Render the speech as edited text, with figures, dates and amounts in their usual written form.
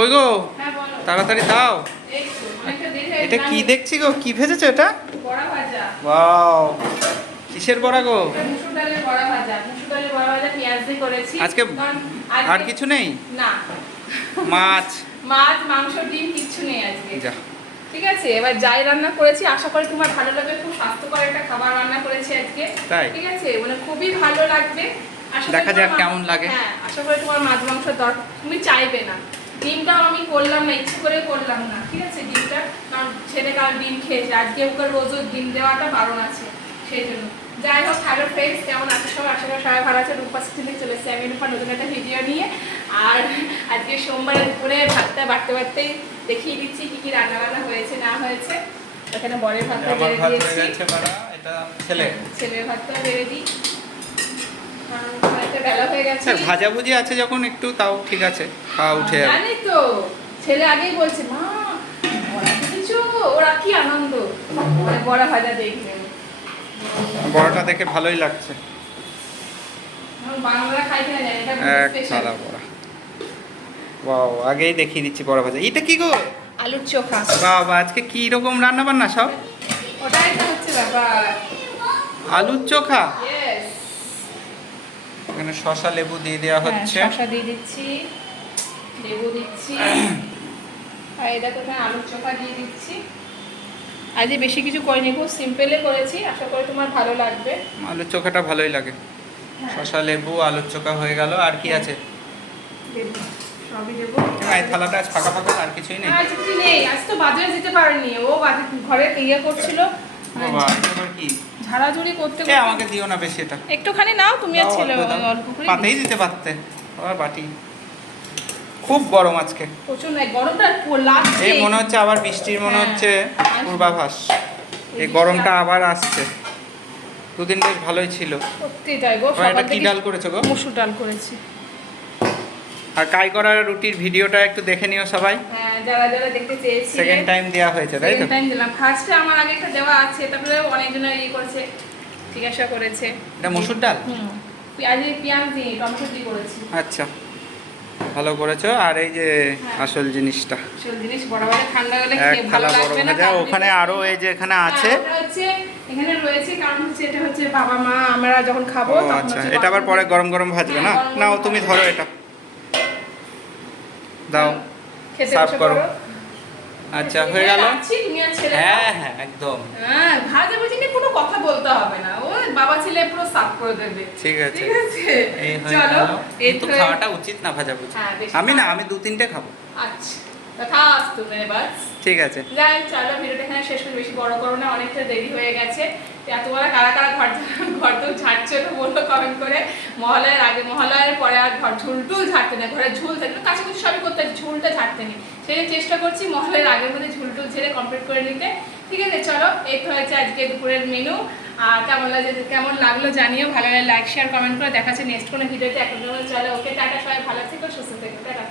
কই গো, হ্যাঁ বলো। তাড়াতাড়ি দাও। এই তো, অনেকটা দেরি হয়ে এটা গেল। কি দেখছি গো, কি ভেজেছো এটা? বড়া ভাজা। ওয়াও, কিসের বড়া গো? এটা মুসুর ডালের বড়া ভাজা। মুসুর ডালের বড়া ভাজা পেঁয়াজ দিয়ে করেছি। আজকে কারণ আর কিছু নেই? না। মাছ? মাছ, মাংস, ডিম কিচ্ছু নেই আজকে। যা। ঠিক আছে, এবার যাই রান্না করেছি আশা করি তোমার ভালো লাগবে। খুব স্বাস্থ্যকর একটা খাবার রান্না করেছি আজকে। তাই? ঠিক আছে, মানে খুবই ভালো লাগবে। আশা করি দেখা যাক তোমার কেমন লাগে। হ্যাঁ, আশা করি তোমার মাছ মাংস তুমি চাইবে না। ডিমটাও আমি করলাম না, ইচ্ছে করে করলাম না। ঠিক আছে, ডিমটা কারণ ছেলে কাল ডিম খেয়েছে, আজকে ওকে রোজও ডিম দেওয়াটা বারণ আছে, সেই জন্য। যাই হোক, হ্যালো ফ্রেন্ডস, কেমন আছে সবাই? আশা করি সবাই ভালো আছে। রূপা সিটিতে চলে এসেছি আমি রূপা নতুন একটা ভিডিও নিয়ে। আর আজকে সোমবারের দুপুরে ভাতটা বাড়তে বাড়তেই দেখিয়ে দিচ্ছি কি কি রান্না বান্না হয়েছে না হয়েছে। এখানে বরের ভাতটা বেড়ে দিয়েছি, ছেলের ভাতটা বেড়ে দিই। বেলা হয়ে গেছে, ভাজা ভুজি আছে যখন একটু তাও ঠিক আছে, খাওয়া উঠে যাবে। জানি তো, ছেলে আগেই বলছে মা বড়া দিয়েছো, ওরা কি আনন্দ, মানে বড়া ভাজা দেখবে। বড়াটা দেখে ভালোই লাগছে। বাংলা খাই কিনা জানি, এটা এক স্পেশাল। থালা বড়া। ওয়াও, আগেই দেখিয়ে দিচ্ছি বড়া ভাজা। এটা কি গো? আলুর চোখা। বাবা, আজকে কি রকম রান্না বান্না সব? ওটাই তো হচ্ছে ব্যাপার। আলুর চোখা। ইয়েস। এখানে শসা লেবু দিয়ে দেওয়া হচ্ছে। শসা দিয়ে দিচ্ছি, লেবু দিচ্ছি, আর এটা তো এখানে আলুর চোখা দিয়ে দিচ্ছি। আজকে বেশি কিছু করিনি, খুব সিম্পলে করেছি, আশা করি তোমার ভালো লাগবে। আলুর চোখাটা ভালোই লাগে। শসা লেবু আলুর চোখা হয়ে গেল, আর কি আছে? দেবো, সবই দেবো। এই থালাটা আজ ফাঁকা ফাঁকা, আর কিছুই নেই? আজ কিছু নেই, আজ তো বাজারে যেতে পারেনি, ও ঘরে ইয়ে করছিল, বাবা, এটা আবার কি? ঝাড়াঝুড়ি করতে এ আমাকে দিও না বেশি এটা। একটুখানি নাও, তুমি আর দাও, ছেলে অল্প দাও। অল্প করে পাতেই দিতে পারতে। আবার বাটি। খুব গরম আজকে। প্রচুর গরমটা লাগছে। এই মনে হচ্ছে আবার বৃষ্টির মনে হ্যাঁ। হচ্ছে পূর্বাভাস। এই গরমটা আবার আসছে। দুদিন বেশ ভালোই ছিল। সত্যি তাই গো। এটা কি ডাল করেছো গো? মসুর ডাল করেছি। আর কাই করার রুটির ভিডিওটা একটু দেখে নিও সবাই। হ্যাঁ, যারা যারা দেখতে চেয়েছিলেন। সেকেন্ড টাইম দেয়া হয়েছে, তাই তো? সেকেন্ড টাইম দিলাম। ফার্স্টে আমার আগে একটা দেওয়া আছে, তারপরে অনেকজনের ইয়ে করেছে, জিজ্ঞাসা করেছে। এটা মসুর ডাল? পেঁয়াজ দিয়ে টমেটো দিয়ে করেছি। আচ্ছা, ভালো করেছো। আর এই যে আসল জিনিসটা, আসল জিনিস বরাবর ঠান্ডা হলে এক খেয়ে ভালো থালা বড় লাগবে না। ভাজা। ওখানে আরো এই যে এখানে আছে। ওটা হচ্ছে এখানে রয়েছে, কারণ হচ্ছে এটা হচ্ছে বাবা মা আমরা যখন খাবো ও তখন আচ্ছা, হচ্ছে এটা আবার পরে গরম গরম ভাজবে না? হ্যাঁ, গরম নাও গরম তুমি ভাজবে। ধরো এটা, দাও, খেতে সার্ভ বসে করো। পড়ো। আচ্ছা, হয়ে গেল। আছি, তুমি আর ছেলে। হ্যাঁ হ্যাঁ, একদম। হ্যাঁ, ভাজা ভুজি নিয়ে কোনো কথা বলতে হবে না, ও বাবা ছেলে পুরো সার্ভ করে দেবে। ঠিক আছে, ঠিক আছে, এই হয়ে চলো গেল। এই কিন্তু তো খাওয়াটা উচিত না ভাজা ভুজি। হ্যাঁ, বেশি আমি না, খাওয়া- আমি 2-3টে খাবো। আচ্ছা, তথাস্তু মে বাস। ঠিক আছে। যাই, চলো ভিডিওটা এখানে শেষ করে, বেশি বড় করো না, অনেকটা দেরি হয়ে গেছে। এতবেলা কারা কারা ঘর তো ঝাড়ছে তো বললো কমেন্ট করে। মহালয়ের আগে মহালয়ের পরে আর ঘর ঝুলটুল ঝাড়তে নেই, ঘরে ঝুল থাকলে কাছাকাছি সবই করতে হয়, ঝুলটা ঝাড়তে নেই। সেই চেষ্টা করছি মহালয়ের আগের মধ্যে ঝুলটুল ঝেড়ে কমপ্লিট করে নিতে। ঠিক আছে, চলো এই তো হয়েছে আজকে দুপুরের মেনু। আর কেমন লাগলো জানিও, ভালো লাগে লাইক শেয়ার কমেন্ট করে। দেখাচ্ছে নেক্সট কোনো ভিডিওতে। এখন চলো, ওকে টাটা, সবাই ভালো থেকো, সুস্থ থেকো, টাটা।